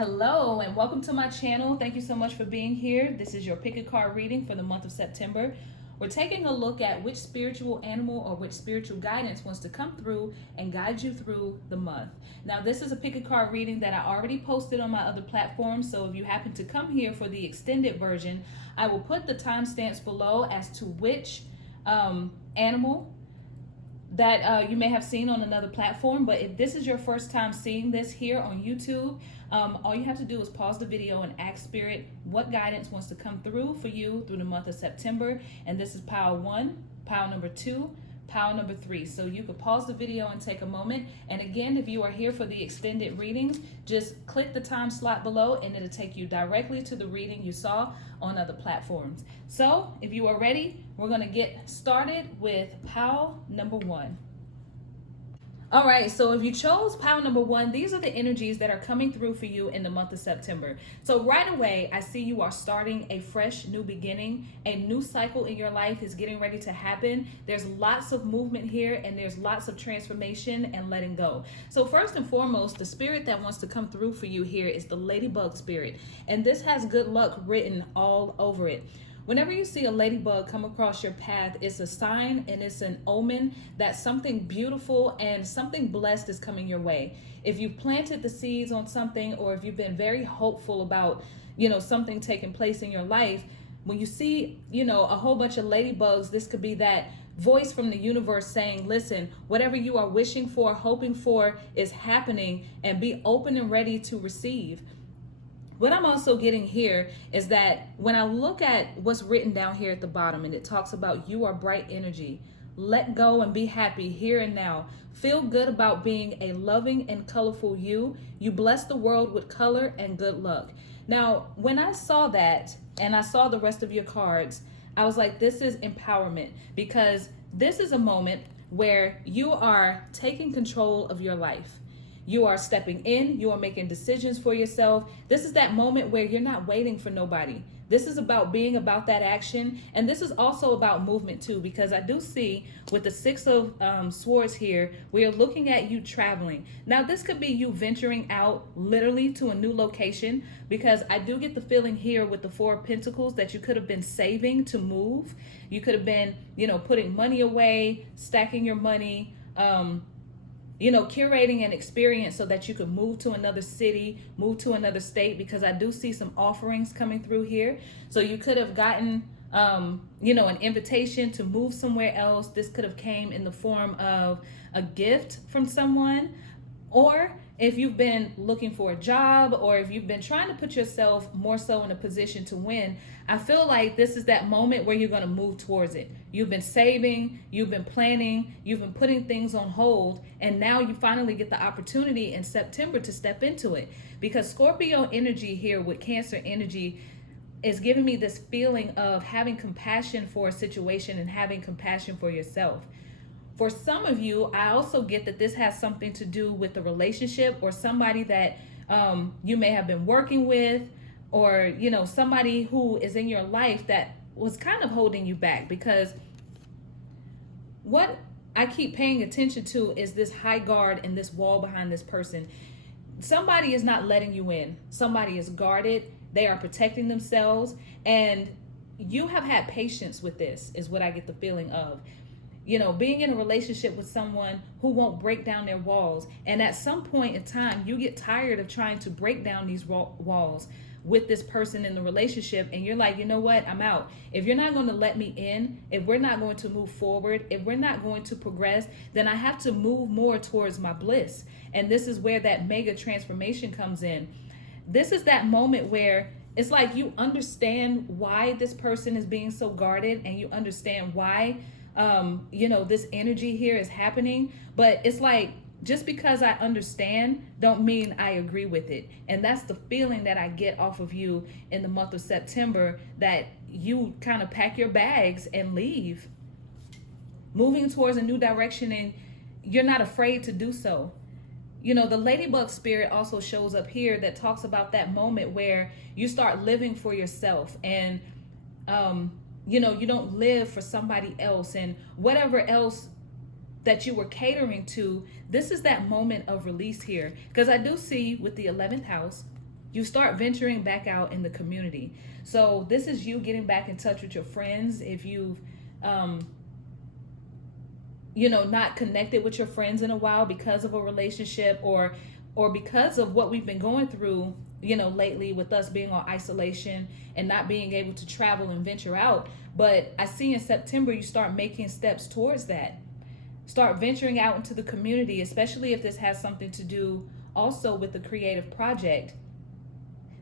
Hello and welcome to my channel. Thank you so much for being here. This is your pick a card reading for the month of September. We're taking a look at which spiritual animal or which spiritual guidance wants to come through and guide you through the month. Now, this is a pick a card reading that I already posted on my other platforms. So if you happen to come here for the extended version, I will put the timestamps below as to which animal that you may have seen on another platform. But if this is your first time seeing this here on YouTube, all you have to do is pause the video and ask Spirit what guidance wants to come through for you through the month of September. And this is pile 1, pile number 2, pile number 3. So you could pause the video and take a moment. And again, if you are here for the extended reading, just click the time slot below and it'll take you directly to the reading you saw on other platforms. So if you are ready, we're going to get started with pile number 1. All right, so if you chose pile number 1, these are the energies that are coming through for you in the month of September. So right away, I see you are starting a fresh new beginning. A new cycle in your life is getting ready to happen. There's lots of movement here and there's lots of transformation and letting go. So first and foremost, the spirit that wants to come through for you here is the Ladybug spirit. And this has good luck written all over it. Whenever you see a ladybug come across your path, it's a sign and it's an omen that something beautiful and something blessed is coming your way. If you've planted the seeds on something, or if you've been very hopeful about, something taking place in your life, when you see, a whole bunch of ladybugs, this could be that voice from the universe saying, listen, whatever you are wishing for, hoping for is happening, and be open and ready to receive. What I'm also getting here is that when I look at what's written down here at the bottom, and it talks about you are bright energy, let go and be happy here and now. Feel good about being a loving and colorful you. You bless the world with color and good luck. Now, when I saw that and I saw the rest of your cards, I was like, this is empowerment, because this is a moment where you are taking control of your life. You are stepping in, you are making decisions for yourself. This is that moment where you're not waiting for nobody. This is about being about that action. And this is also about movement too, because I do see with the 6 of Swords here, we are looking at you traveling. Now, this could be you venturing out literally to a new location, because I do get the feeling here with the 4 of Pentacles that you could have been saving to move. You could have been, putting money away, stacking your money, curating an experience so that you could move to another city, move to another state, because I do see some offerings coming through here. So you could have gotten, an invitation to move somewhere else. This could have came in the form of a gift from someone, or if you've been looking for a job, or if you've been trying to put yourself more so in a position to win, I feel like this is that moment where you're going to move towards it. You've been saving, you've been planning, you've been putting things on hold, and now you finally get the opportunity in September to step into it. Because Scorpio energy here with Cancer energy is giving me this feeling of having compassion for a situation and having compassion for yourself. For some of you, I also get that this has something to do with the relationship or somebody that you may have been working with, or, somebody who is in your life that was kind of holding you back. Because what I keep paying attention to is this high guard and this wall behind this person. Somebody is not letting you in. Somebody is guarded. They are protecting themselves. And you have had patience with this, is what I get the feeling of. Being in a relationship with someone who won't break down their walls. And at some point in time, you get tired of trying to break down these walls with this person in the relationship. And you're like, you know what? I'm out. If you're not going to let me in, if we're not going to move forward, if we're not going to progress, then I have to move more towards my bliss. And this is where that mega transformation comes in. This is that moment where it's like you understand why this person is being so guarded, and you understand why this energy here is happening. But it's like, just because I understand don't mean I agree with it. And that's the feeling that I get off of you in the month of September, that you kind of pack your bags and leave, moving towards a new direction, and you're not afraid to do so. The Ladybug spirit also shows up here that talks about that moment where you start living for yourself, and you don't live for somebody else and whatever else that you were catering to. This is that moment of release here, because I do see with the 11th house you start venturing back out in the community. So this is you getting back in touch with your friends. If you've um, not connected with your friends in a while because of a relationship, or because of what we've been going through, lately, with us being on isolation and not being able to travel and venture out. But I see in September you start making steps towards that. Start venturing out into the community, especially if this has something to do also with the creative project.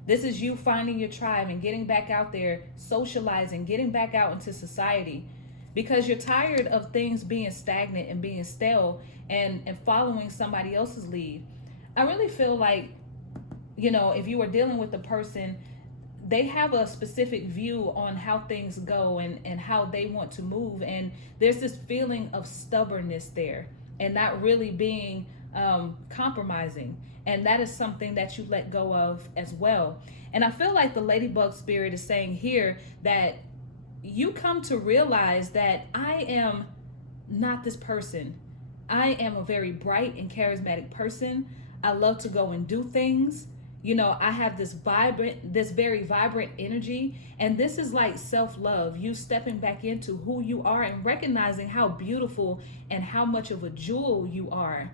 This is you finding your tribe and getting back out there, socializing, getting back out into society, because you're tired of things being stagnant and being stale, and following somebody else's lead. I really feel like, if you are dealing with a person, they have a specific view on how things go, and how they want to move. And there's this feeling of stubbornness there, and not really being compromising. And that is something that you let go of as well. And I feel like the Ladybug spirit is saying here that you come to realize that I am not this person. I am a very bright and charismatic person. I love to go and do things. I have this very vibrant energy. And this is like self-love. You stepping back into who you are and recognizing how beautiful and how much of a jewel you are.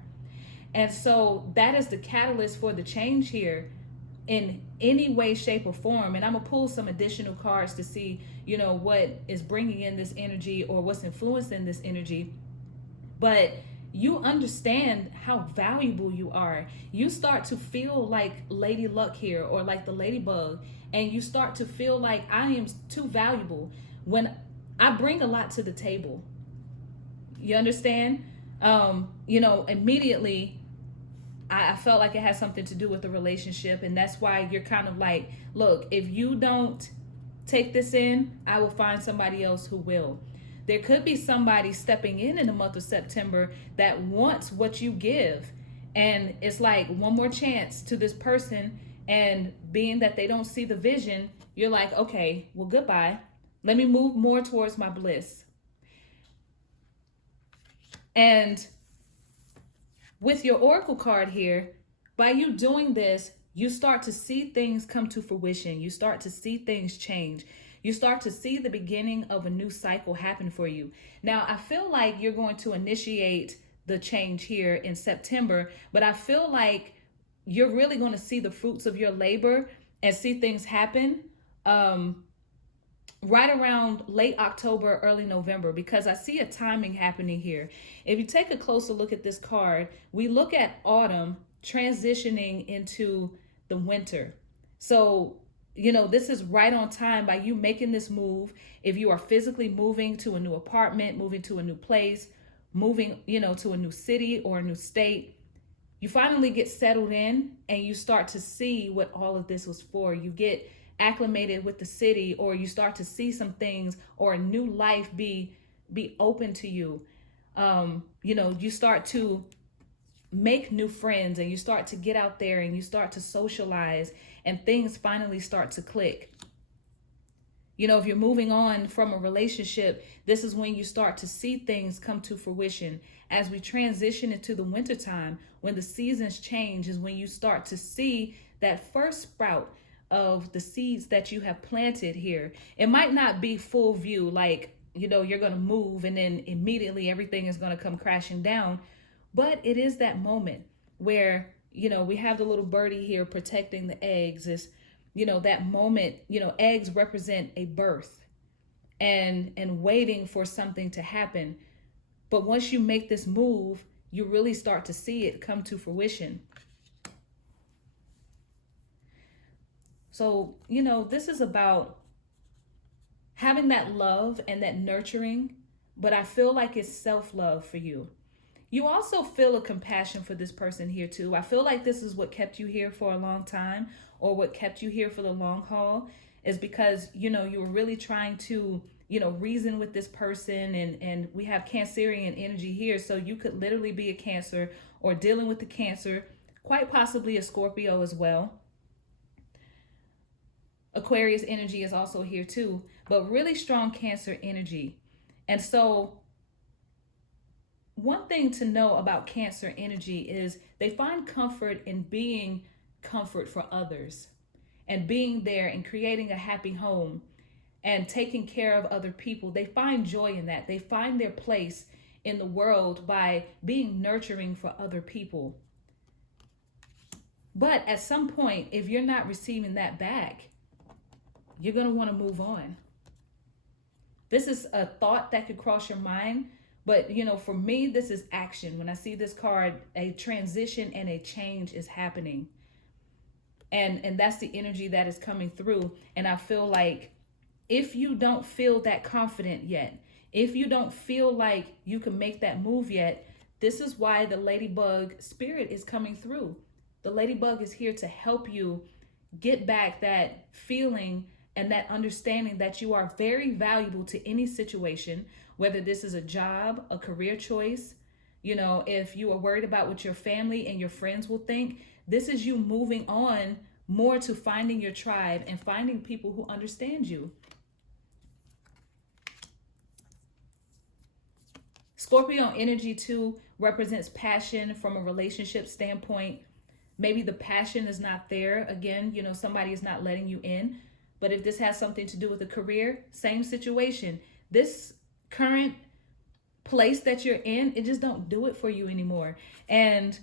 And so that is the catalyst for the change here in any way, shape, or form. And I'm gonna pull some additional cards to see, what is bringing in this energy or what's influencing this energy. But you understand how valuable you are. You start to feel like Lady Luck here, or like the Ladybug, and you start to feel like I am too valuable when I bring a lot to the table. You understand? Immediately I felt like it had something to do with the relationship, and that's why you're kind of like, look, if you don't take this in, I will find somebody else who will. There could be somebody stepping in the month of September that wants what you give, and it's like one more chance to this person, and being that they don't see the vision, you're like, okay, well, goodbye. Let me move more towards my bliss. And with your oracle card here, by you doing this, you start to see things come to fruition. You start to see things change. You start to see the beginning of a new cycle happen for you. Now, I feel like you're going to initiate the change here in September, but I feel like you're really going to see the fruits of your labor and see things happen right around late October, early November, because I see a timing happening here. If you take a closer look at this card, we look at autumn transitioning into the winter. So, this is right on time by you making this move. If you are physically moving to a new apartment, moving to a new place, moving, to a new city or a new state, you finally get settled in and you start to see what all of this was for. You get acclimated with the city, or you start to see some things, or a new life be open to you. You start to make new friends, and you start to get out there and you start to socialize, and things finally start to click. If you're moving on from a relationship, this is when you start to see things come to fruition. As we transition into the wintertime, when the seasons change, is when you start to see that first sprout of the seeds that you have planted here. It might not be full view, like, you're going to move and then immediately everything is going to come crashing down. But it is that moment where, we have the little birdie here protecting the eggs. Is, that moment, eggs represent a birth and waiting for something to happen. But once you make this move, you really start to see it come to fruition. So, this is about having that love and that nurturing, but I feel like it's self-love for you. You also feel a compassion for this person here too. I feel like this is what kept you here for a long time, or what kept you here for the long haul, is because, you were really trying to, reason with this person, and we have Cancerian energy here. So you could literally be a Cancer, or dealing with the Cancer, quite possibly a Scorpio as well. Aquarius energy is also here too, but really strong Cancer energy. And so one thing to know about Cancer energy is they find comfort in being comfort for others. and being there and creating a happy home and taking care of other people. They find joy in that. They find their place in the world by being nurturing for other people. But at some point, if you're not receiving that back, you're going to want to move on. This is a thought that could cross your mind, but for me, this is action. When I see this card, a transition and a change is happening. And that's the energy that is coming through. And I feel like if you don't feel that confident yet, if you don't feel like you can make that move yet, this is why the Ladybug spirit is coming through. The Ladybug is here to help you get back that feeling and that understanding that you are very valuable to any situation, whether this is a job, a career choice, if you are worried about what your family and your friends will think, this is you moving on more to finding your tribe and finding people who understand you. Scorpio energy too represents passion from a relationship standpoint. Maybe the passion is not there. Again, somebody is not letting you in. But if this has something to do with a career, same situation. This current place that you're in, it just don't do it for you anymore. And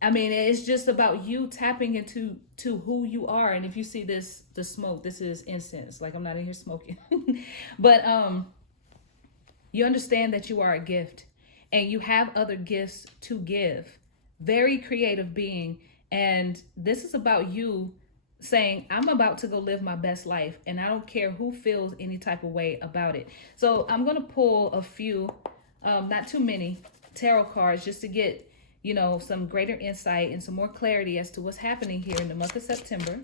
I mean, it's just about you tapping into who you are. And if you see the smoke, this is incense. Like, I'm not in here smoking. But you understand that you are a gift and you have other gifts to give. Very creative being. And this is about you saying, I'm about to go live my best life. And I don't care who feels any type of way about it. So I'm going to pull a few, not too many, tarot cards just to get some greater insight and some more clarity as to what's happening here in the month of September.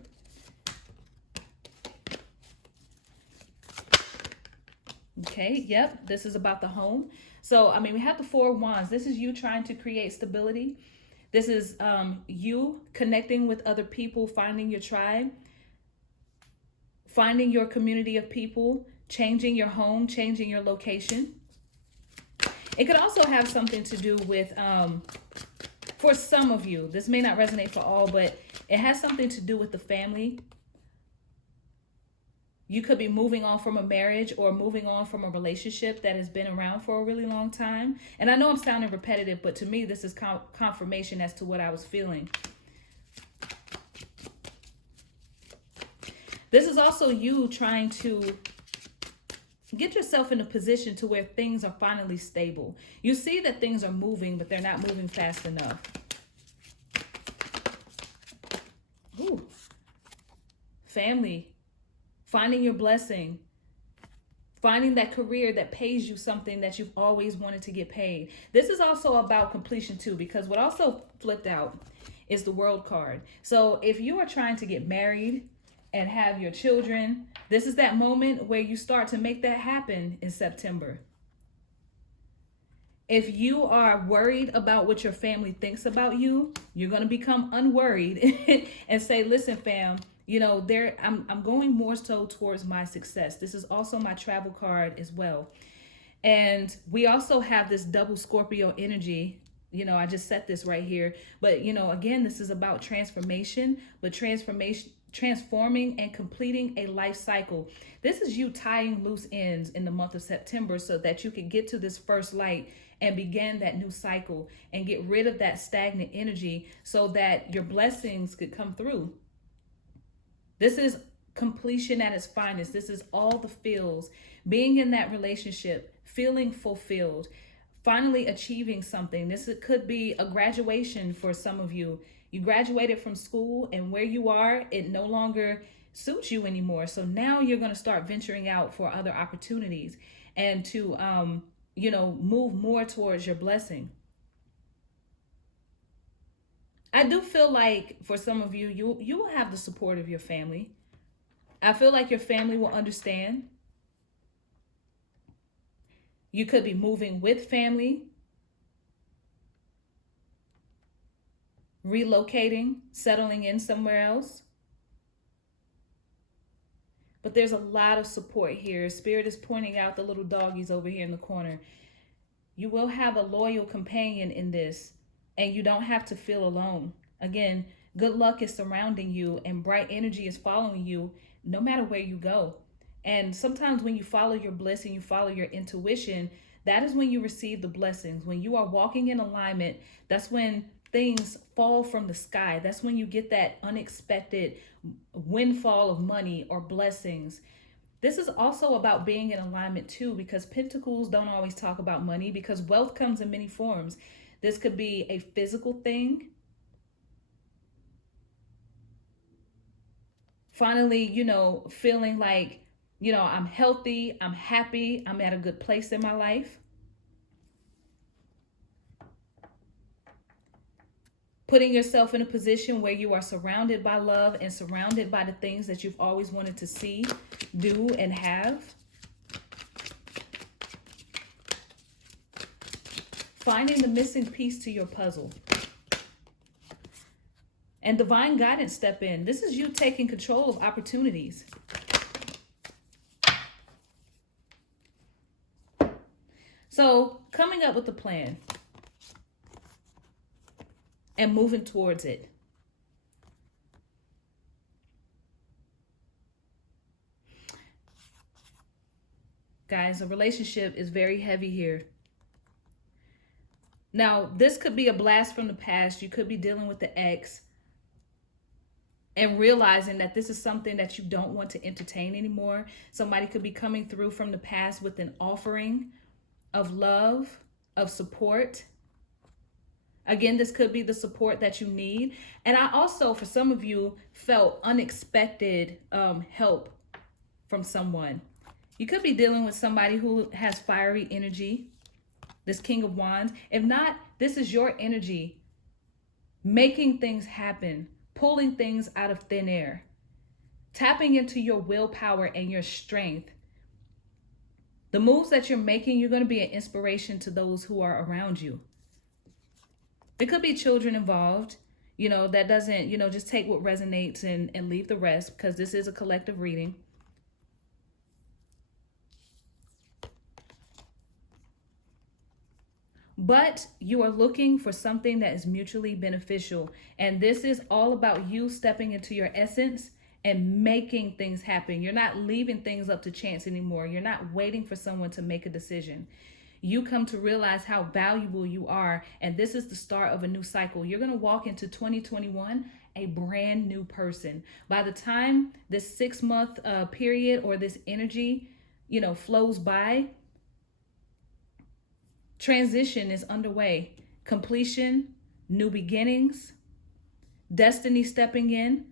Okay, yep, this is about the home. So, I mean, we have the Four of Wands. This is you trying to create stability. This is you connecting with other people, finding your tribe, finding your community of people, changing your home, changing your location. It could also have something to do with, for some of you, this may not resonate for all, but it has something to do with the family. You could be moving on from a marriage or moving on from a relationship that has been around for a really long time. And I know I'm sounding repetitive, but to me, this is confirmation as to what I was feeling. This is also you trying to get yourself in a position to where things are finally stable. You see that things are moving, but they're not moving fast enough. Ooh. Family. Finding your blessing. Finding that career that pays you something that you've always wanted to get paid. This is also about completion too, because what also flipped out is the World card. So if you are trying to get married and have your children, this is that moment where you start to make that happen in September. If you are worried about what your family thinks about you, you're going to become unworried and say, listen, fam, I'm going more so towards my success. This is also my travel card as well. And we also have this double Scorpio energy. I just set this right here. But, again, this is about transformation, but transforming and completing a life cycle. This is you tying loose ends in the month of September so that you can get to this first light and begin that new cycle and get rid of that stagnant energy so that your blessings could come through. This is completion at its finest. This is all the feels, being in that relationship, feeling fulfilled, finally achieving something. This could be a graduation for some of you. You graduated from school and where you are, it no longer suits you anymore. So now you're going to start venturing out for other opportunities and to, move more towards your blessing. I do feel like for some of you, you will have the support of your family. I feel like your family will understand. You could be moving with family, relocating, settling in somewhere else. But there's a lot of support here. Spirit is pointing out the little doggies over here in the corner. You will have a loyal companion in this, and you don't have to feel alone. Again, good luck is surrounding you and bright energy is following you no matter where you go. And sometimes when you follow your bliss and you follow your intuition, that is when you receive the blessings. When you are walking in alignment, that's when things fall from the sky. That's when you get that unexpected windfall of money or blessings. This is also about being in alignment too, because pentacles don't always talk about money because wealth comes in many forms. This could be a physical thing. Finally, feeling like, I'm healthy, I'm happy, I'm at a good place in my life. Putting yourself in a position where you are surrounded by love and surrounded by the things that you've always wanted to see, do, and have. Finding the missing piece to your puzzle. And divine guidance step in. This is you taking control of opportunities. So coming up with a plan and moving towards it. Guys, a relationship is very heavy here. Now, this could be a blast from the past. You could be dealing with the ex and realizing that this is something that you don't want to entertain anymore. Somebody could be coming through from the past with an offering of love, of support. Again, this could be the support that you need. And I also, for some of you, felt unexpected help from someone. You could be dealing with somebody who has fiery energy, this King of Wands. If not, this is your energy making things happen, pulling things out of thin air, tapping into your willpower and your strength. The moves that you're making, you're going to be an inspiration to those who are around you. There could be children involved, that doesn't, just take what resonates and leave the rest, because this is a collective reading. But you are looking for something that is mutually beneficial. And this is all about you stepping into your essence and making things happen. You're not leaving things up to chance anymore. You're not waiting for someone to make a decision. You come to realize how valuable you are. And this is the start of a new cycle. You're going to walk into 2021 a brand new person. By the time this 6-month period or this energy, flows by, transition is underway. Completion, new beginnings, destiny stepping in.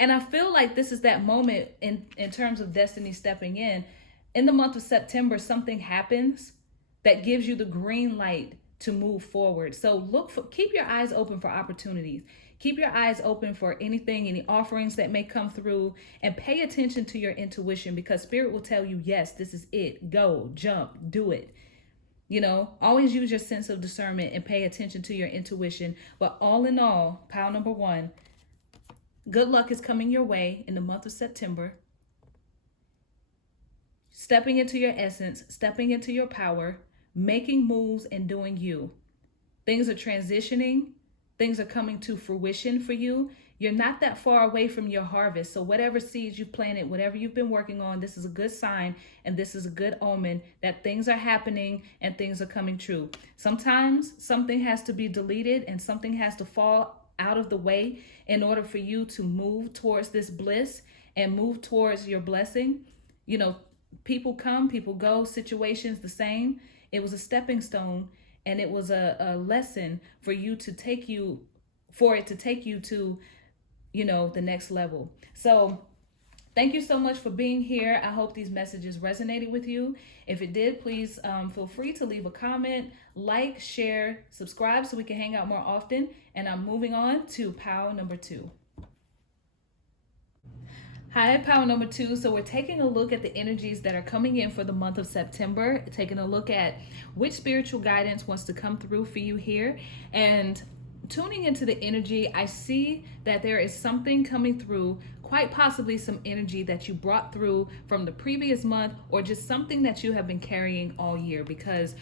And I feel like this is that moment in terms of destiny stepping in. In the month of September, something happens that gives you the green light to move forward. So keep your eyes open for opportunities. Keep your eyes open for anything, any offerings that may come through, and pay attention to your intuition, because Spirit will tell you, yes, this is it. Go, jump, do it. Always use your sense of discernment and pay attention to your intuition. But all in all, pile number 1, good luck is coming your way in the month of September. Stepping into your essence, stepping into your power, making moves and doing you. Things are transitioning. Things are coming to fruition for you. You're not that far away from your harvest. So whatever seeds you've planted, whatever you've been working on, this is a good sign and this is a good omen that things are happening and things are coming true. Sometimes something has to be deleted and something has to fall out of the way in order for you to move towards this bliss and move towards your blessing. People come, people go, situations the same. It was a stepping stone, and it was a lesson for it to take you to the next level. So thank you so much for being here. I hope these messages resonated with you. If it did, please feel free to leave a comment, like, share, subscribe so we can hang out more often. And I'm moving on to pile number 2. Hi, pile number 2. So we're taking a look at the energies that are coming in for the month of September, taking a look at which spiritual guidance wants to come through for you here. And tuning into the energy, I see that there is something coming through, quite possibly some energy that you brought through from the previous month, or just something that you have been carrying all year, because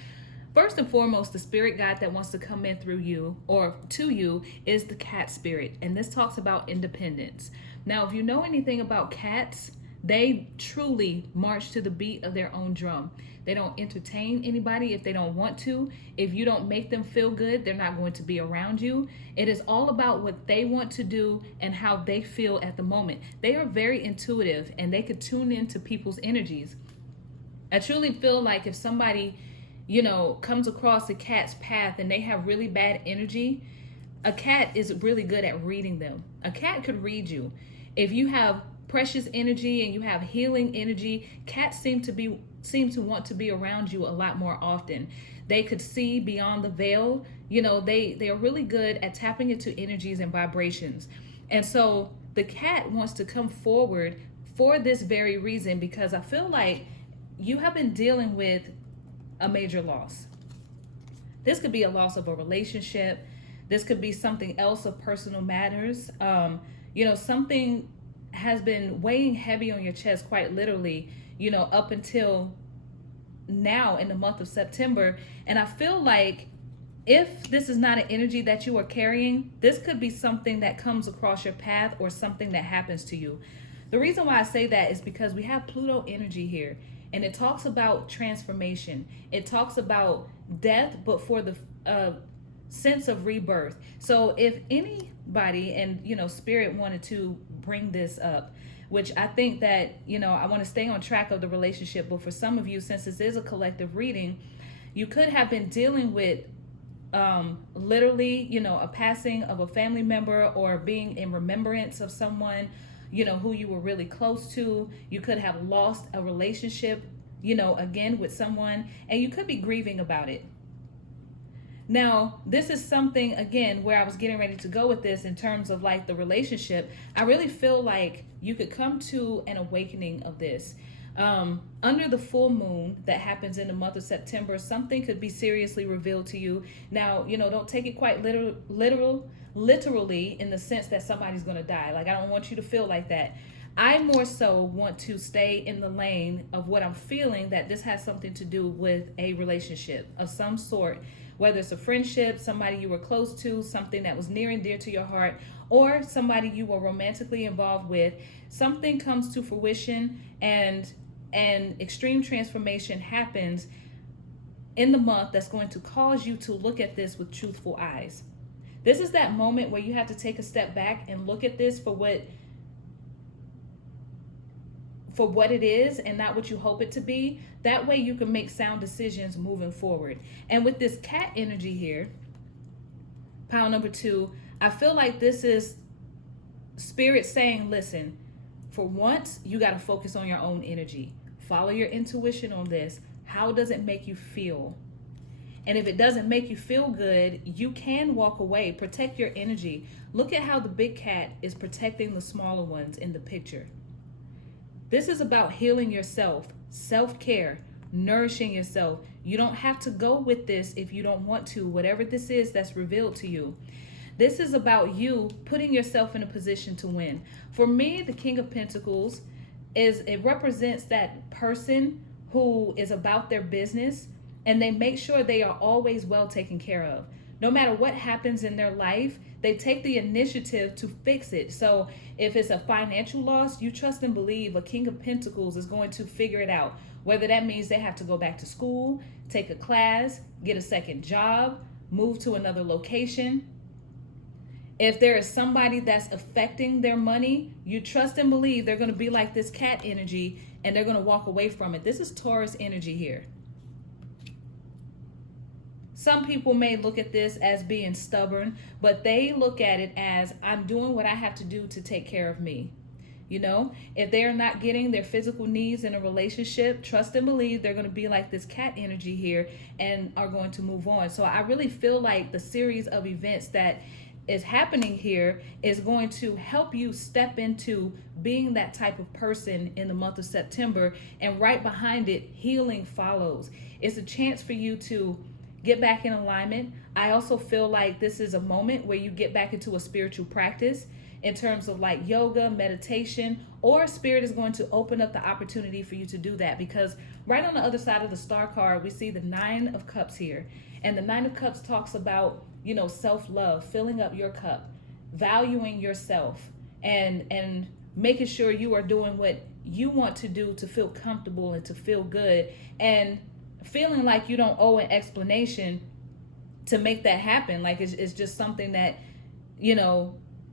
First and foremost, the spirit guide that wants to come in through you or to you is the cat spirit. And this talks about independence. Now, if you know anything about cats, they truly march to the beat of their own drum. They don't entertain anybody if they don't want to. If you don't make them feel good, they're not going to be around you. It is all about what they want to do and how they feel at the moment. They are very intuitive and they could tune into people's energies. I truly feel like if somebody, comes across a cat's path and they have really bad energy, a cat is really good at reading them. A cat could read you. If you have precious energy and you have healing energy, cats seem to want to be around you a lot more often. They could see beyond the veil. They are really good at tapping into energies and vibrations. And so the cat wants to come forward for this very reason, because I feel like you have been dealing with a major loss. This could be a loss of a relationship. This could be something else of personal matters. Something has been weighing heavy on your chest, quite literally, up until now in the month of September. And I feel like if this is not an energy that you are carrying, this could be something that comes across your path or something that happens to you. The reason why I say that is because we have Pluto energy here, and it talks about transformation. It talks about death, but for the sense of rebirth. So if anybody, and Spirit wanted to bring this up, which I think that, I want to stay on track of the relationship, but for some of you, since this is a collective reading, you could have been dealing with literally, a passing of a family member, or being in remembrance of someone, who you were really close to. You could have lost a relationship, again with someone, and you could be grieving about it. Now, this is something, again, where I was getting ready to go with this in terms of like the relationship. I really feel like you could come to an awakening of this. Under the full moon that happens in the month of September, something could be seriously revealed to you. Now, don't take it quite literally in the sense that somebody's going to die. Like, I don't want you to feel like that. I more so want to stay in the lane of what I'm feeling, that this has something to do with a relationship of some sort, whether it's a friendship, somebody you were close to, something that was near and dear to your heart, or somebody you were romantically involved with. Something comes to fruition, and an extreme transformation happens in the month that's going to cause you to look at this with truthful eyes. This is that moment where you have to take a step back and look at this for what it is, and not what you hope it to be. That way you can make sound decisions moving forward. And with this cat energy here, pile number 2, I feel like this is Spirit saying, listen, for once, you got to focus on your own energy. Follow your intuition on this. How does it make you feel? And if it doesn't make you feel good, you can walk away. Protect your energy. Look at how the big cat is protecting the smaller ones in the picture. This is about healing yourself, self-care, nourishing yourself. You don't have to go with this if you don't want to, whatever this is that's revealed to you. This is about you putting yourself in a position to win. For me, the King of Pentacles it represents that person who is about their business, and they make sure they are always well taken care of. No matter what happens in their life, they take the initiative to fix it. So if it's a financial loss, you trust and believe a King of Pentacles is going to figure it out. Whether that means they have to go back to school, take a class, get a second job, move to another location. If there is somebody that's affecting their money, you trust and believe they're going to be like this cat energy, and they're going to walk away from it. This is Taurus energy here. Some people may look at this as being stubborn, but they look at it as, I'm doing what I have to do to take care of me. If they are not getting their physical needs in a relationship, trust and believe they're going to be like this cat energy here and are going to move on. So I really feel like the series of events that is happening here is going to help you step into being that type of person in the month of September. And right behind it, healing follows. It's a chance for you to get back in alignment. I also feel like this is a moment where you get back into a spiritual practice in terms of like yoga, meditation, or Spirit is going to open up the opportunity for you to do that, because right on the other side of the star card, we see the Nine of Cups here. And the Nine of Cups talks about, self-love, filling up your cup, valuing yourself, and making sure you are doing what you want to do to feel comfortable and to feel good, and feeling like you don't owe an explanation to make that happen. Like it's just something that,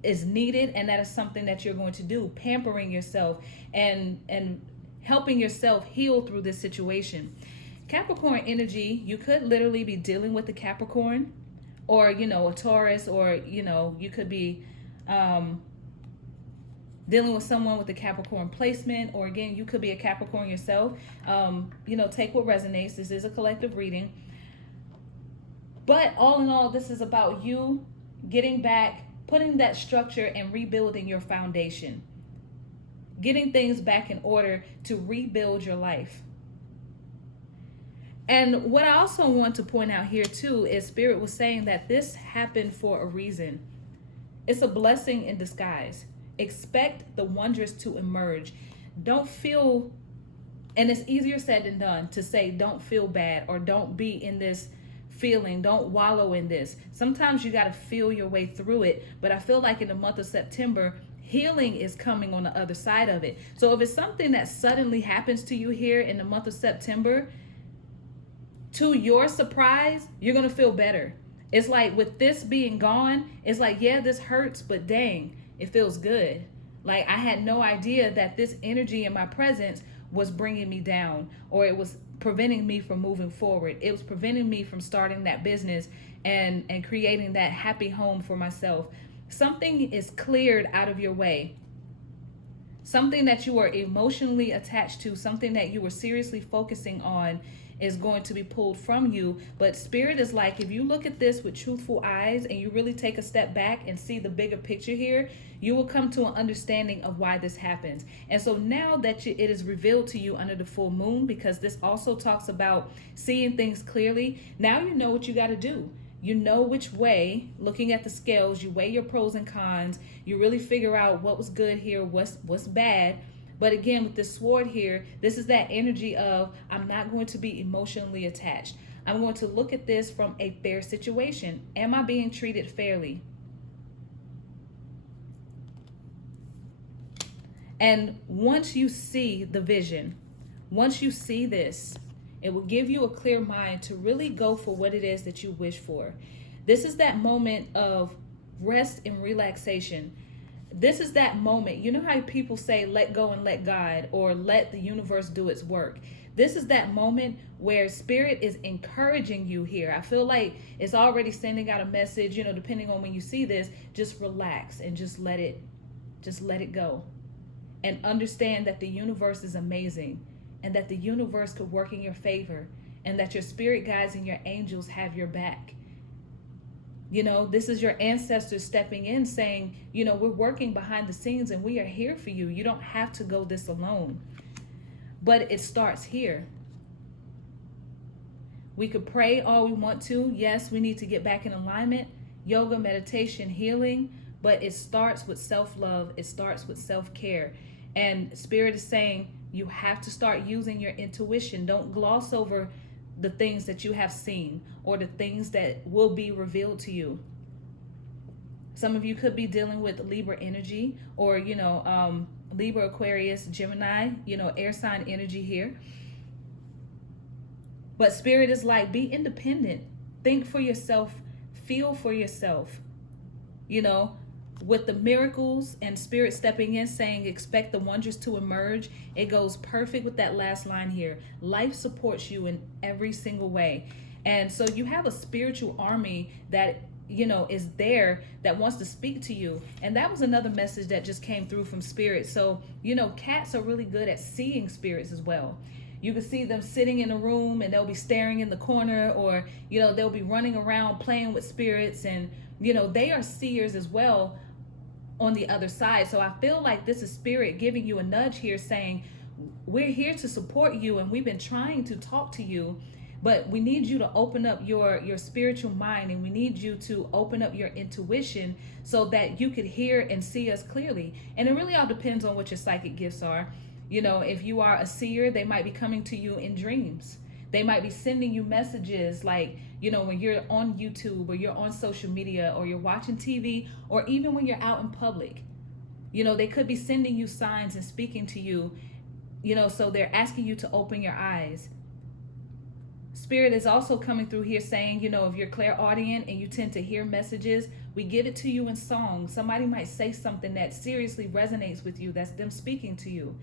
is needed, and that is something that you're going to do, pampering yourself and helping yourself heal through this situation. Capricorn energy, you could literally be dealing with the Capricorn, or a Taurus, or you could be dealing with someone with the Capricorn placement, or again, you could be a Capricorn yourself. Take what resonates. This is a collective reading. But all in all, this is about you getting back, putting that structure and rebuilding your foundation, getting things back in order to rebuild your life. And what I also want to point out here too is Spirit was saying that this happened for a reason. It's a blessing in disguise. Expect the wondrous to emerge. Don't feel, and it's easier said than done to say don't feel bad or don't be in this feeling, don't wallow in this. Sometimes you got to feel your way through it, but I feel like in the month of September, healing is coming on the other side of it. So if it's something that suddenly happens to you here in the month of September, to your surprise, you're going to feel better. It's like with this being gone, it's like, yeah, this hurts, but dang, it feels good. Like I had no idea that this energy in my presence was bringing me down, or it was preventing me from moving forward. It was preventing me from starting that business and creating that happy home for myself. Something is cleared out of your way. Something that you are emotionally attached to, something that you were seriously focusing on, is going to be pulled from you. But Spirit is like, if you look at this with truthful eyes and you really take a step back and see the bigger picture here, you will come to an understanding of why this happens. And so now that it is revealed to you under the full moon, because this also talks about seeing things clearly, now you know what you got to do. You know which way, looking at the scales, you weigh your pros and cons, you really figure out what was good here, what's bad. But again, with this sword here, this is that energy of, I'm not going to be emotionally attached. I'm going to look at this from a fair situation. Am I being treated fairly? And once you see the vision, once you see this, it will give you a clear mind to really go for what it is that you wish for. This is that moment of rest and relaxation. This is that moment. You know how people say, let go and let God, or let the universe do its work. This is that moment where Spirit is encouraging you here. I feel like it's already sending out a message, depending on when you see this, just relax and just let it go. And understand that the universe is amazing, and that the universe could work in your favor, and that your spirit guides and your angels have your back. This is your ancestors stepping in saying, we're working behind the scenes and we are here for you. You don't have to go this alone. But it starts here. We could pray all we want to. Yes, we need to get back in alignment. Yoga, meditation, healing. But it starts with self-love. It starts with self-care. And Spirit is saying you have to start using your intuition. Don't gloss over the things that you have seen, or the things that will be revealed to you. Some of you could be dealing with Libra energy, or Libra, Aquarius, Gemini, air sign energy here. But Spirit is like, be independent, think for yourself, feel for yourself. With the miracles and Spirit stepping in saying expect the wonders to emerge, it goes perfect with that last line here. Life supports you in every single way. And so you have a spiritual army that is there, that wants to speak to you. And that was another message that just came through from Spirit. So cats are really good at seeing spirits as well. You can see them sitting in a room and they'll be staring in the corner, or they'll be running around playing with spirits, and they are seers as well on the other side. So I feel like this is Spirit giving you a nudge here, saying we're here to support you, and we've been trying to talk to you, But we need you to open up your spiritual mind, and we need you to open up your intuition so that you could hear and see us clearly. And it really all depends on what your psychic gifts are. You know, if you are a seer, they might be coming to you in dreams. They might be sending you messages like, you know, when you're on YouTube or you're on social media or you're watching TV, or even when you're out in public. You know, they could be sending you signs and speaking to you, you know, so they're asking you to open your eyes. Spirit is also coming through here saying, you know, if you're clairaudient and you tend to hear messages, we give it to you in song. Somebody might say something that seriously resonates with you. That's them speaking to you.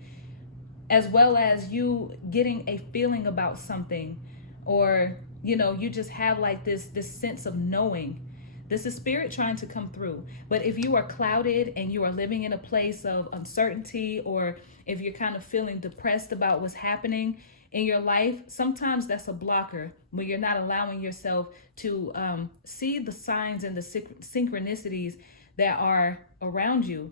As well as you getting a feeling about something, or, you know, you just have like this sense of knowing. This is spirit trying to come through. But if you are clouded and you are living in a place of uncertainty, or if you're kind of feeling depressed about what's happening in your life, sometimes that's a blocker when you're not allowing yourself to see the signs and the synchronicities that are around you.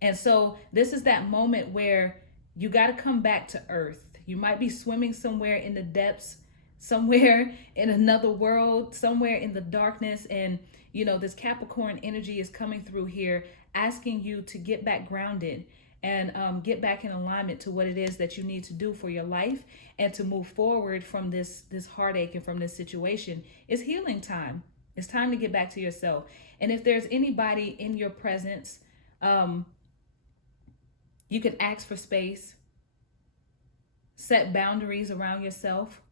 And so this is that moment where you got to come back to earth. You might be swimming somewhere in the depths, somewhere in another world, somewhere in the darkness. And, you know, this Capricorn energy is coming through here, asking you to get back grounded and get back in alignment to what it is that you need to do for your life, and to move forward from this heartache and from this situation. It's healing time. It's time to get back to yourself. And if there's anybody in your presence, you can ask for space, set boundaries around yourself.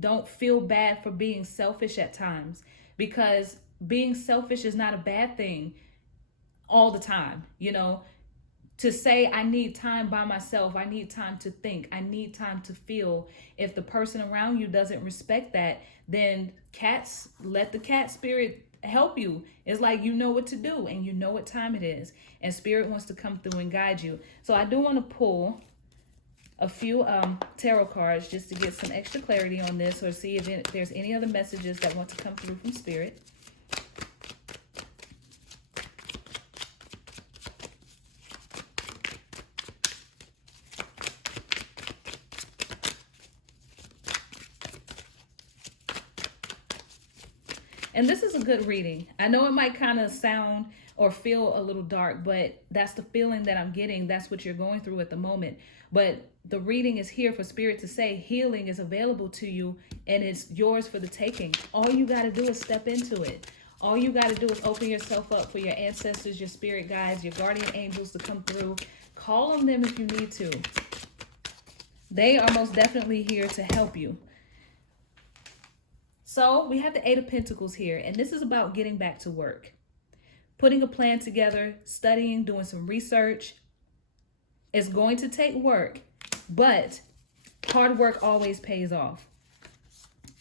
Don't feel bad for being selfish at times, because being selfish is not a bad thing all the time. You know, to say, I need time by myself, I need time to think, I need time to feel. If the person around you doesn't respect that, then let the cat spirit help you. It's like, you know what to do and you know what time it is, and spirit wants to come through and guide you. So I do want to pull a few tarot cards just to get some extra clarity on this, or see if there's any other messages that want to come through from spirit. And this is a good reading. I know it might kind of sound or feel a little dark, but that's the feeling that I'm getting. That's what you're going through at the moment. But the reading is here for spirit to say healing is available to you, and it's yours for the taking. All you got to do is step into it. All you got to do is open yourself up for your ancestors, your spirit guides, your guardian angels to come through. Call on them if you need to. They are most definitely here to help you. So we have the Eight of Pentacles here, and this is about getting back to work. Putting a plan together, studying, doing some research. It's going to take work, but hard work always pays off.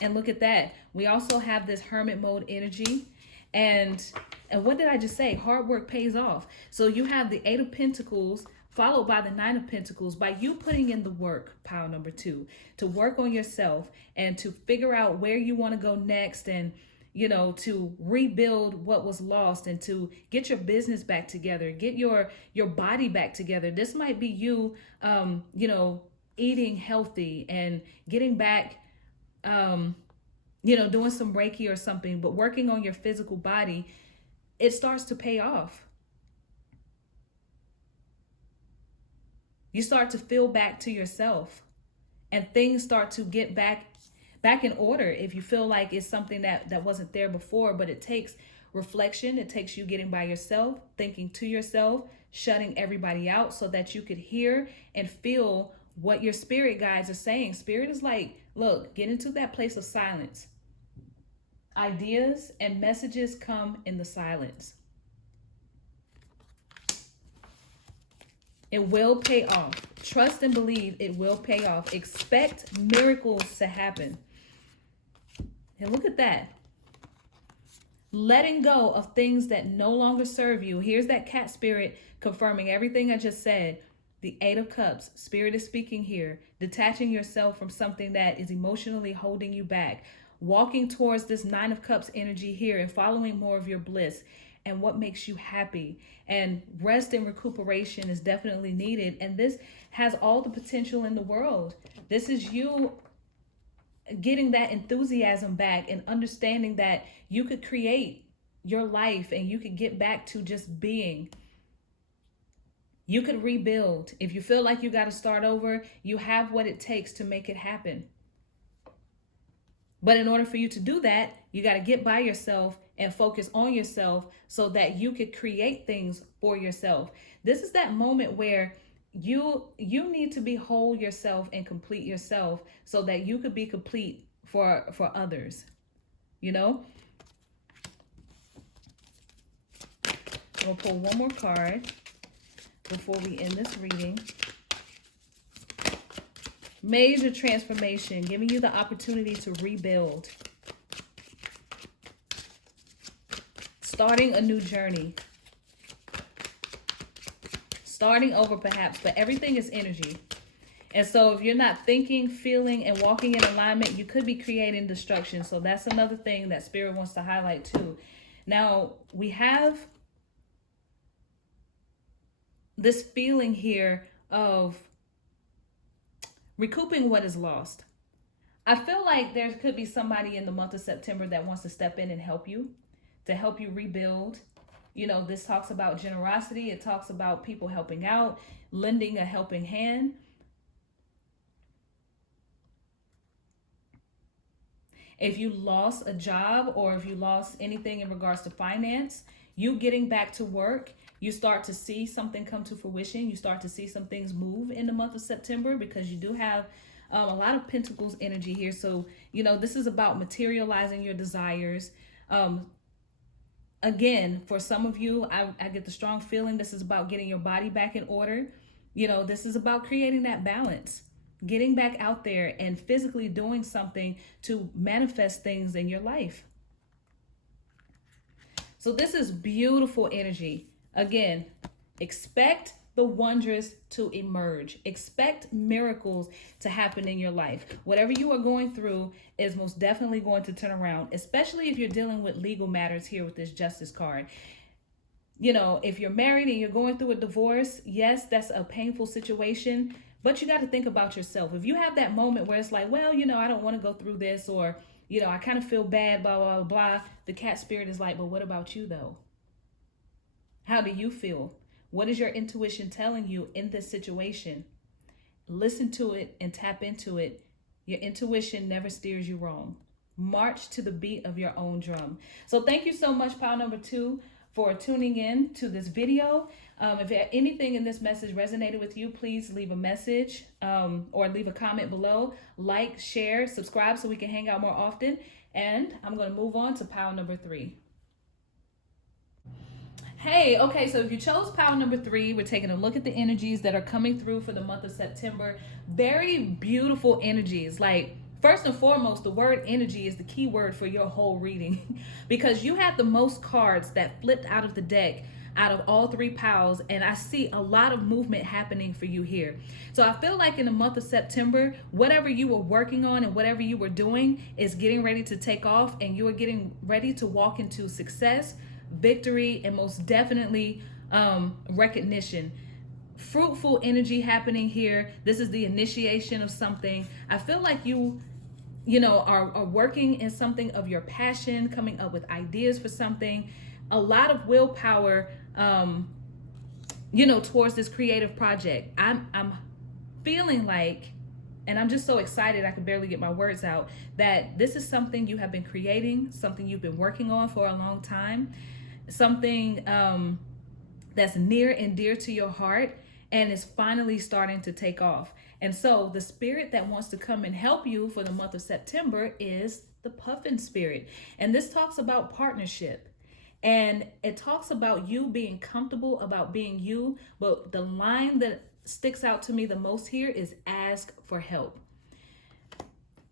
And look at that. We also have this hermit mode energy. And what did I just say? Hard work pays off. So you have the Eight of Pentacles followed by the Nine of Pentacles. By you putting in the work, pile number 2, to work on yourself and to figure out where you want to go next, and, you know, to rebuild what was lost, and to get your business back together, get your body back together. This might be you, you know, eating healthy and getting back, you know, doing some Reiki or something, but working on your physical body. It starts to pay off. You start to feel back to yourself, and things start to get back in order. If you feel like it's something that wasn't there before, but it takes reflection. It takes you getting by yourself, thinking to yourself, shutting everybody out so that you could hear and feel what your spirit guides are saying. Spirit is like, look, get into that place of silence. Ideas and messages come in the silence. It will pay off. Trust and believe it will pay off. Expect miracles to happen. And look at that. Letting go of things that no longer serve you. Here's that cat spirit confirming everything I just said. The Eight of Cups. Spirit is speaking here. Detaching yourself from something that is emotionally holding you back. Walking towards this Nine of Cups energy here and following more of your bliss and what makes you happy. And rest and recuperation is definitely needed. And this has all the potential in the world. This is you getting that enthusiasm back and understanding that you could create your life and you could get back to just being. You could rebuild. If you feel like you got to start over, you have what it takes to make it happen. But in order for you to do that, you got to get by yourself and focus on yourself so that you could create things for yourself. This is that moment where you need to be whole yourself and complete yourself so that you could be complete for others. You know? We'll pull one more card before we end this reading. Major transformation, giving you the opportunity to rebuild. Starting a new journey. Starting over perhaps, but everything is energy. And so if you're not thinking, feeling, and walking in alignment, you could be creating destruction. So that's another thing that Spirit wants to highlight too. Now, we have this feeling here of recouping what is lost. I feel like there could be somebody in the month of September that wants to step in and help you, to help you rebuild. You know, this talks about generosity. It talks about people helping out, lending a helping hand. If you lost a job or if you lost anything in regards to finance, you getting back to work, you start to see something come to fruition. You start to see some things move in the month of September because you do have a lot of Pentacles energy here. So, you know, this is about materializing your desires. Again, for some of you, I get the strong feeling this is about getting your body back in order. You know, this is about creating that balance, getting back out there and physically doing something to manifest things in your life. So this is beautiful energy. Again, expect the wondrous to emerge. Expect miracles to happen in your life. Whatever you are going through is most definitely going to turn around, especially if you're dealing with legal matters here with this Justice card. You know, if you're married and you're going through a divorce, yes, that's a painful situation, but you got to think about yourself. If you have that moment where it's like, well, you know, I don't want to go through this, or, you know, I kind of feel bad, blah, blah, blah. The cat spirit is like, but what about you though? How do you feel? What is your intuition telling you in this situation? Listen to it and tap into it. Your intuition never steers you wrong. March to the beat of your own drum. So thank you so much, pile number 2, for tuning in to this video. If anything in this message resonated with you, please leave a message or leave a comment below. Like, share, subscribe so we can hang out more often. And I'm going to move on to pile number 3. Hey, okay, so if you chose pile number 3, we're taking a look at the energies that are coming through for the month of September. Very beautiful energies. Like, first and foremost, the word energy is the key word for your whole reading because you had the most cards that flipped out of the deck out of all 3 piles, and I see a lot of movement happening for you here. So I feel like in the month of September, whatever you were working on and whatever you were doing is getting ready to take off, and you are getting ready to walk into success, victory, and most definitely recognition. Fruitful energy happening here. This is the initiation of something. I feel like you know, are working in something of your passion, coming up with ideas for something. A lot of willpower, you know, towards this creative project. I'm feeling like, and I'm just so excited I can barely get my words out, that this is something you have been creating, something you've been working on for a long time, something that's near and dear to your heart, and is finally starting to take off. And so the spirit that wants to come and help you for the month of September is the Puffin spirit. And this talks about partnership. And it talks about you being comfortable about being you. But the line that sticks out to me the most here is ask for help.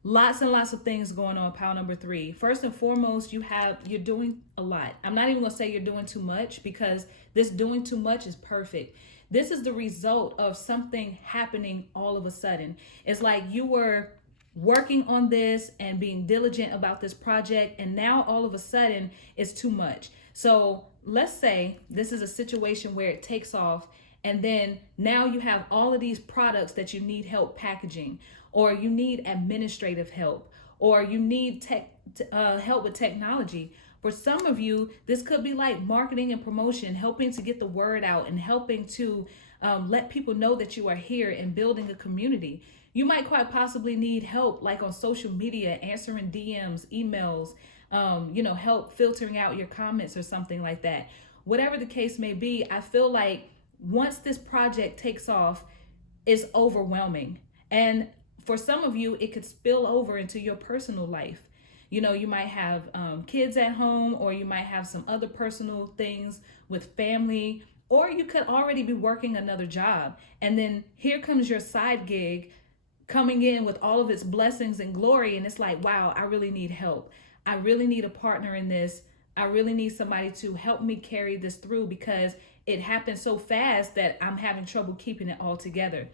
Lots and lots of things going on, pile number 3. First and foremost, you're doing a lot. I'm not even gonna say you're doing too much, because this doing too much is perfect. This is the result of something happening all of a sudden. It's like you were working on this and being diligent about this project, and now all of a sudden it's too much. So let's say this is a situation where it takes off, and then now you have all of these products that you need help packaging, or you need administrative help, or you need help with technology. For some of you, this could be like marketing and promotion, helping to get the word out and helping to let people know that you are here and building a community. You might quite possibly need help like on social media, answering DMs, emails, help filtering out your comments or something like that. Whatever the case may be, I feel like once this project takes off, it's overwhelming. And for some of you, it could spill over into your personal life. You might have kids at home, or you might have some other personal things with family, or you could already be working another job. And then here comes your side gig coming in with all of its blessings and glory. And it's like, wow, I really need help. I really need a partner in this. I really need somebody to help me carry this through because it happened so fast that I'm having trouble keeping it all together.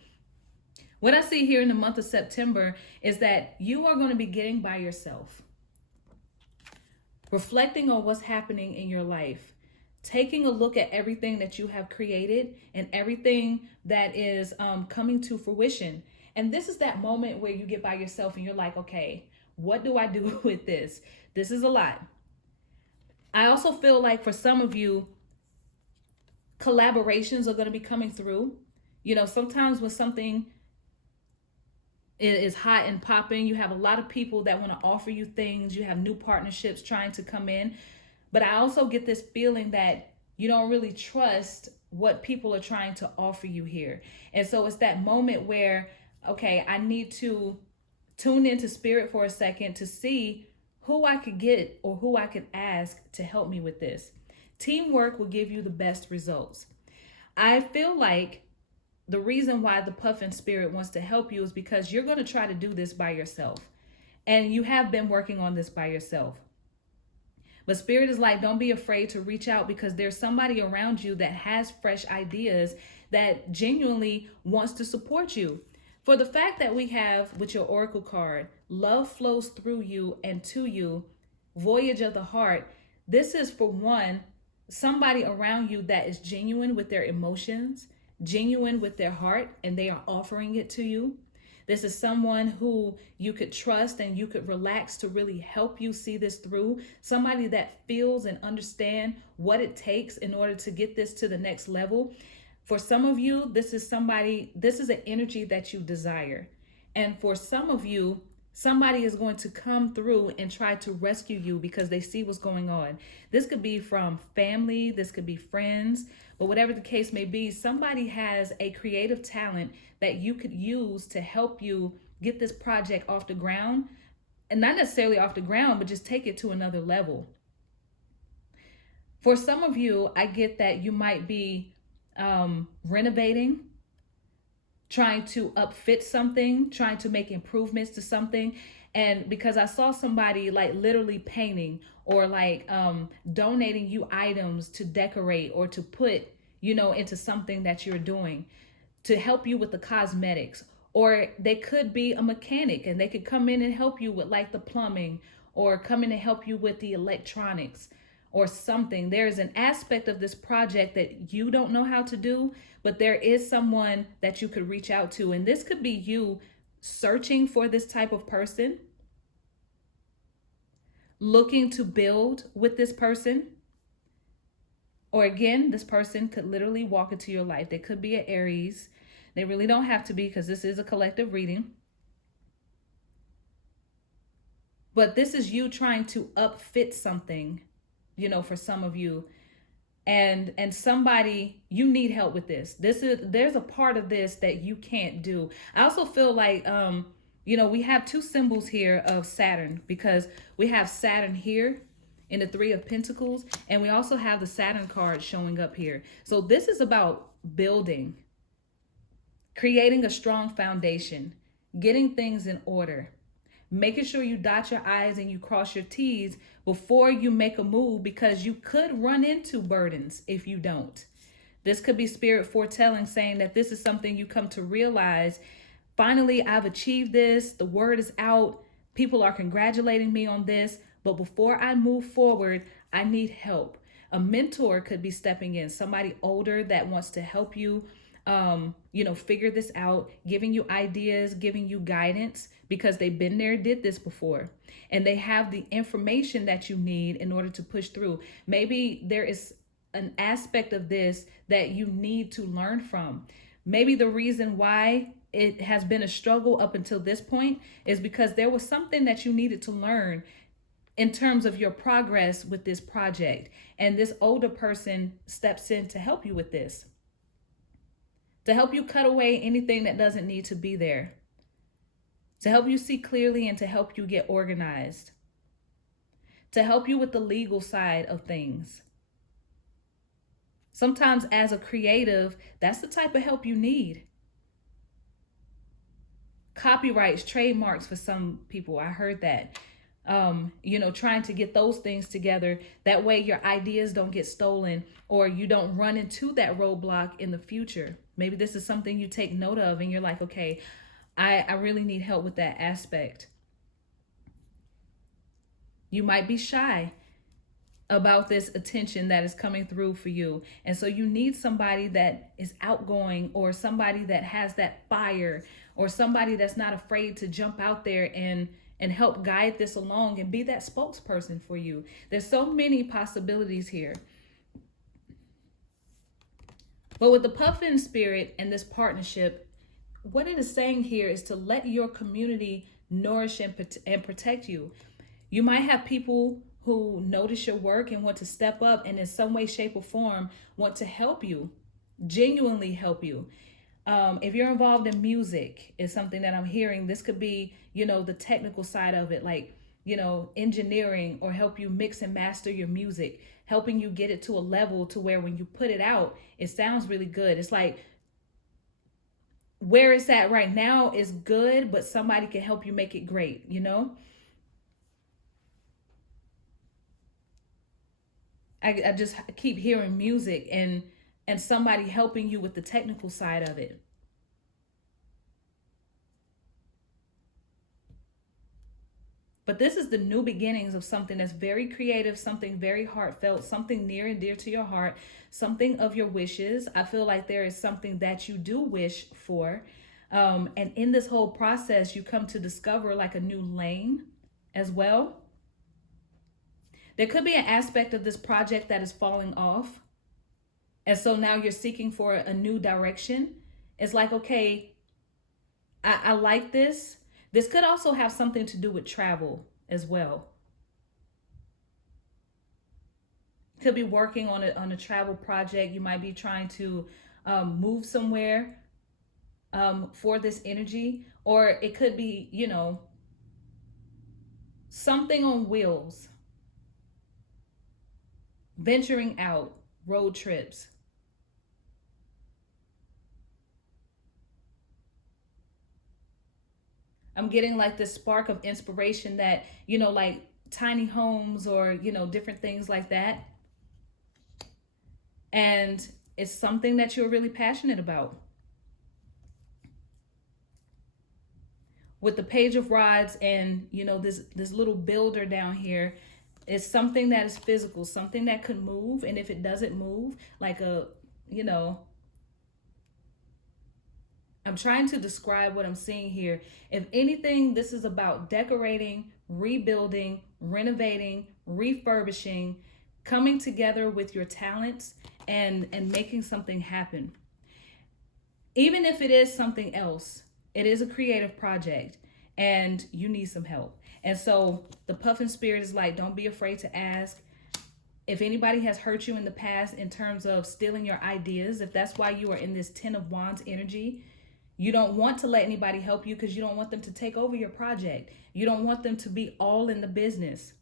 What I see here in the month of September is that you are going to be getting by yourself, reflecting on what's happening in your life, taking a look at everything that you have created and everything that is coming to fruition. And this is that moment where you get by yourself and you're like, okay, what do I do with this? This is a lot. I also feel like for some of you, collaborations are going to be coming through. Sometimes when something is hot and popping, you have a lot of people that want to offer you things. You have new partnerships trying to come in. But I also get this feeling that you don't really trust what people are trying to offer you here. And so it's that moment where, okay, I need to tune into spirit for a second to see who I could get or who I could ask to help me with this. Teamwork will give you the best results. I feel like the reason why the Puffin spirit wants to help you is because you're going to try to do this by yourself. And you have been working on this by yourself. But spirit is like, don't be afraid to reach out because there's somebody around you that has fresh ideas that genuinely wants to support you. For the fact that we have with your oracle card, love flows through you and to you, voyage of the heart. This is for one, somebody around you that is genuine with their emotions, genuine with their heart, and they are offering it to you. This is someone who you could trust and you could relax to really help you see this through. Somebody that feels and understands what it takes in order to get this to the next level. For some of you, this is an energy that you desire. And for some of you, somebody is going to come through and try to rescue you because they see what's going on. This could be from family, this could be friends, but whatever the case may be, somebody has a creative talent that you could use to help you get this project off the ground. And not necessarily off the ground, but just take it to another level. For some of you, I get that you might be renovating, trying to upfit something, trying to make improvements to something. And because I saw somebody like literally painting or like donating you items to decorate or to put, into something that you're doing to help you with the cosmetics. Or they could be a mechanic and they could come in and help you with like the plumbing or come in and help you with the electronics or something. There's an aspect of this project that you don't know how to do, but there is someone that you could reach out to. And this could be you searching for this type of person, looking to build with this person. Or again, this person could literally walk into your life. They could be an Aries. They really don't have to be because this is a collective reading. But this is you trying to upfit something, for some of you. And somebody, you need help with this. There's a part of this that you can't do. I also feel like, we have two symbols here of Saturn because we have Saturn here in the Three of Pentacles, and we also have the Saturn card showing up here. So this is about building, creating a strong foundation, getting things in order, making sure you dot your I's and you cross your T's before you make a move, because you could run into burdens if you don't. This could be spirit foretelling, saying that this is something you come to realize. Finally, I've achieved this. The word is out. People are congratulating me on this. But before I move forward, I need help. A mentor could be stepping in, somebody older that wants to help you. figure this out, giving you ideas, giving you guidance, because they've been there, did this before, and they have the information that you need in order to push through. Maybe there is an aspect of this that you need to learn from. Maybe the reason why it has been a struggle up until this point is because there was something that you needed to learn in terms of your progress with this project. And this older person steps in to help you with this, to help you cut away anything that doesn't need to be there, to help you see clearly and to help you get organized, to help you with the legal side of things. Sometimes as a creative, that's the type of help you need. Copyrights, trademarks for some people, I heard that. Trying to get those things together. That way your ideas don't get stolen or you don't run into that roadblock in the future. Maybe this is something you take note of and you're like, okay, I really need help with that aspect. You might be shy about this attention that is coming through for you. And so you need somebody that is outgoing, or somebody that has that fire, or somebody that's not afraid to jump out there and help guide this along and be that spokesperson for you. There's so many possibilities here. But with the Puffin spirit and this partnership, what it is saying here is to let your community nourish and protect you. You might have people who notice your work and want to step up and in some way, shape, or form want to help you, genuinely help you. If you're involved in music, is something that I'm hearing. This could be, the technical side of it, like, engineering, or help you mix and master your music, helping you get it to a level to where when you put it out, it sounds really good. It's like where it's at right now is good, but somebody can help you make it great, I just keep hearing music and somebody helping you with the technical side of it. But this is the new beginnings of something that's very creative, something very heartfelt, something near and dear to your heart, something of your wishes. I feel like there is something that you do wish for. And in this whole process, you come to discover like a new lane as well. There could be an aspect of this project that is falling off. And so now you're seeking for a new direction. It's like, okay, I like this. This could also have something to do with travel as well. Could be working on a travel project. You might be trying to move somewhere for this energy. Or it could be, something on wheels. Venturing out, road trips. I'm getting like this spark of inspiration that, like tiny homes or, different things like that. And it's something that you're really passionate about. With the Page of Rods and, this little builder down here, it's something that is physical, something that could move. And if it doesn't move, like I'm trying to describe what I'm seeing here. If anything, this is about decorating, rebuilding, renovating, refurbishing, coming together with your talents and making something happen. Even if it is something else, it is a creative project and you need some help. And so the Puffin spirit is like, don't be afraid to ask. If anybody has hurt you in the past in terms of stealing your ideas, if that's why you are in this 10 of Wands energy, you don't want to let anybody help you because you don't want them to take over your project. You don't want them to be all in the business.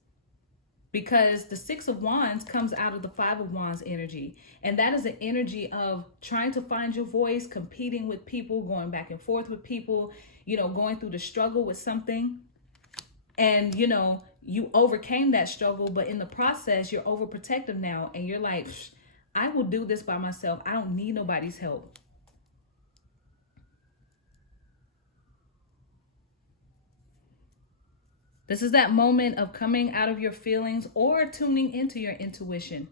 Because the 6 of Wands comes out of the 5 of Wands energy. And that is an energy of trying to find your voice, competing with people, going back and forth with people, going through the struggle with something. And, you overcame that struggle, but in the process, you're overprotective now. And you're like, I will do this by myself. I don't need nobody's help. This is that moment of coming out of your feelings or tuning into your intuition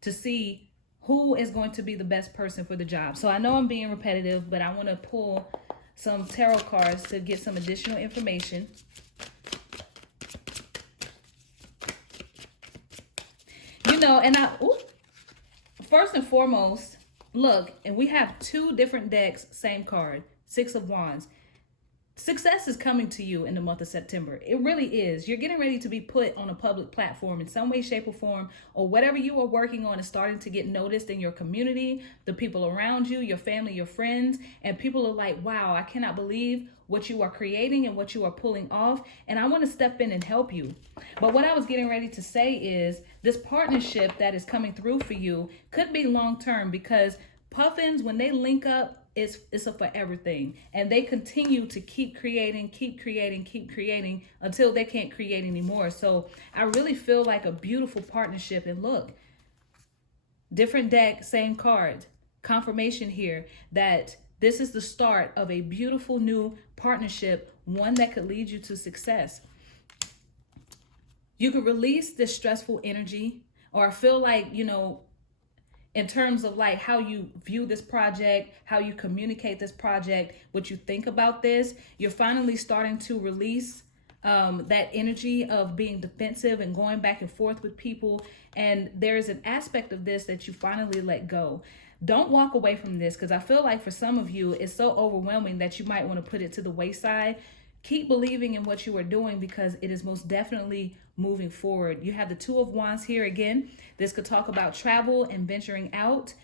to see who is going to be the best person for the job. So I know I'm being repetitive, but I want to pull some tarot cards to get some additional information. You know, and first and foremost, look, and we have two different decks, same card, Six of Wands. Success is coming to you in the month of September. It really is. You're getting ready to be put on a public platform in some way, shape, or form, or whatever you are working on is starting to get noticed in your community, the people around you, your family, your friends, and people are like, wow, I cannot believe what you are creating and what you are pulling off, and I want to step in and help you. But what I was getting ready to say is this partnership that is coming through for you could be long-term, because Puffins, when they link up, it's a forever thing, and they continue to keep creating until they can't create anymore. So I really feel like a beautiful partnership. And look, different deck, same card, confirmation here that this is the start of a beautiful new partnership, one that could lead you to success. You could release this stressful energy, or feel like, you know, in terms of like how you view this project, how you communicate this project, what you think about this, you're finally starting to release that energy of being defensive and going back and forth with people. And there's an aspect of this that you finally let go. Don't walk away from this, because I feel like for some of you, it's so overwhelming that you might want to put it to the wayside. Keep believing in what you are doing, because it is most definitely moving forward. You have the Two of Wands here again. This could talk about travel and venturing out.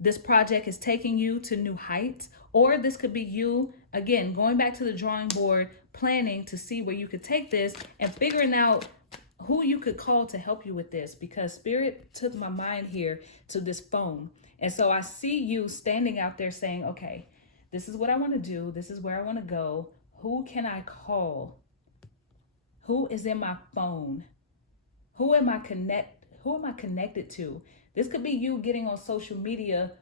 This project is taking you to new heights, or this could be you, again, going back to the drawing board, planning to see where you could take this and figuring out who you could call to help you with this, because Spirit took my mind here to this phone. And so I see you standing out there saying, okay, this is what I want to do. This is where I want to go. Who can I call? Who is in my phone? Who am I connected to? This could be you getting on social media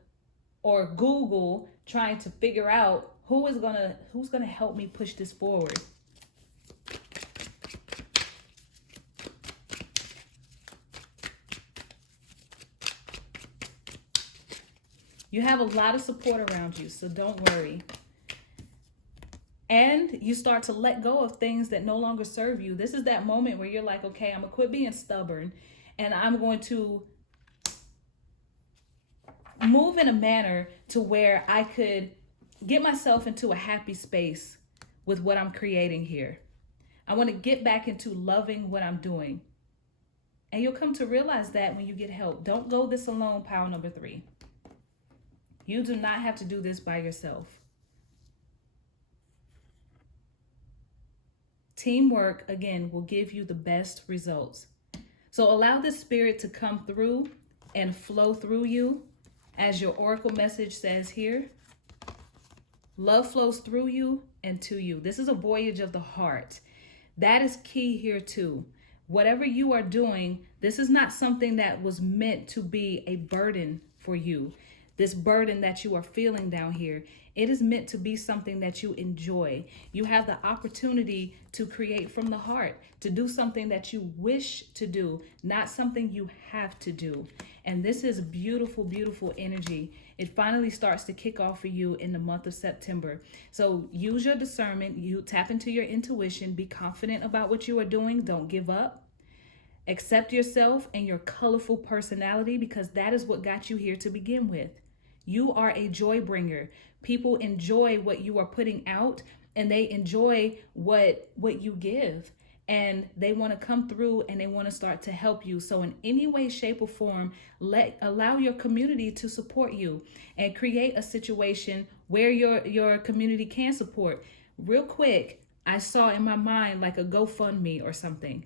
or Google trying to figure out who's gonna help me push this forward. You have a lot of support around you, so don't worry. And you start to let go of things that no longer serve you. This is that moment where you're like, okay, I'm gonna quit being stubborn, and I'm going to move in a manner to where I could get myself into a happy space with what I'm creating here. I want to get back into loving what I'm doing. And you'll come to realize that when you get help. Don't go this alone, pile number 3. You do not have to do this by yourself. Teamwork, again, will give you the best results. So allow this spirit to come through and flow through you. As your oracle message says here, love flows through you and to you. This is a voyage of the heart. That is key here too. Whatever you are doing, this is not something that was meant to be a burden for you. This burden that you are feeling down here, it is meant to be something that you enjoy. You have the opportunity to create from the heart, to do something that you wish to do, not something you have to do. And this is beautiful, beautiful energy. It finally starts to kick off for you in the month of September. So use your discernment, you tap into your intuition, be confident about what you are doing, don't give up. Accept yourself and your colorful personality, because that is what got you here to begin with. You are a joy bringer. People enjoy what you are putting out, and they enjoy what you give. And they want to come through and they want to start to help you. So in any way, shape, or form, allow your community to support you and create a situation where your community can support. Real quick, I saw in my mind like a GoFundMe or something.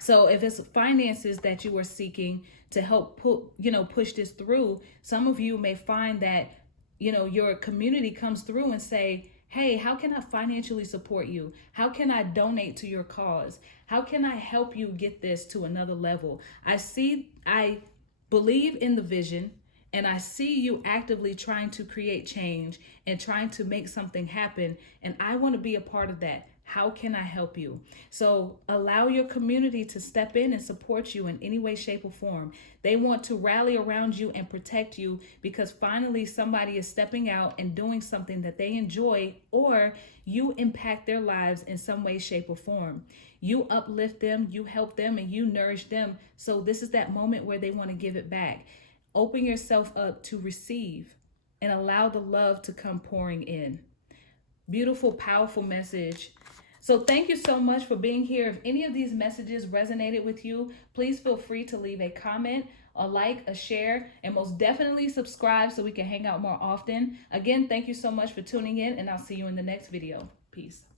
So if it's finances that you are seeking to help push this through, some of you may find that, your community comes through and say, hey, how can I financially support you? How can I donate to your cause? How can I help you get this to another level? I believe in the vision, and I see you actively trying to create change and trying to make something happen. And I want to be a part of that. How can I help you? So allow your community to step in and support you in any way, shape, or form. They want to rally around you and protect you because finally somebody is stepping out and doing something that they enjoy, or you impact their lives in some way, shape, or form. You uplift them, you help them, and you nourish them. So this is that moment where they want to give it back. Open yourself up to receive and allow the love to come pouring in. Beautiful, powerful message. So thank you so much for being here. If any of these messages resonated with you, please feel free to leave a comment, a like, a share, and most definitely subscribe so we can hang out more often. Again, thank you so much for tuning in, and I'll see you in the next video. Peace.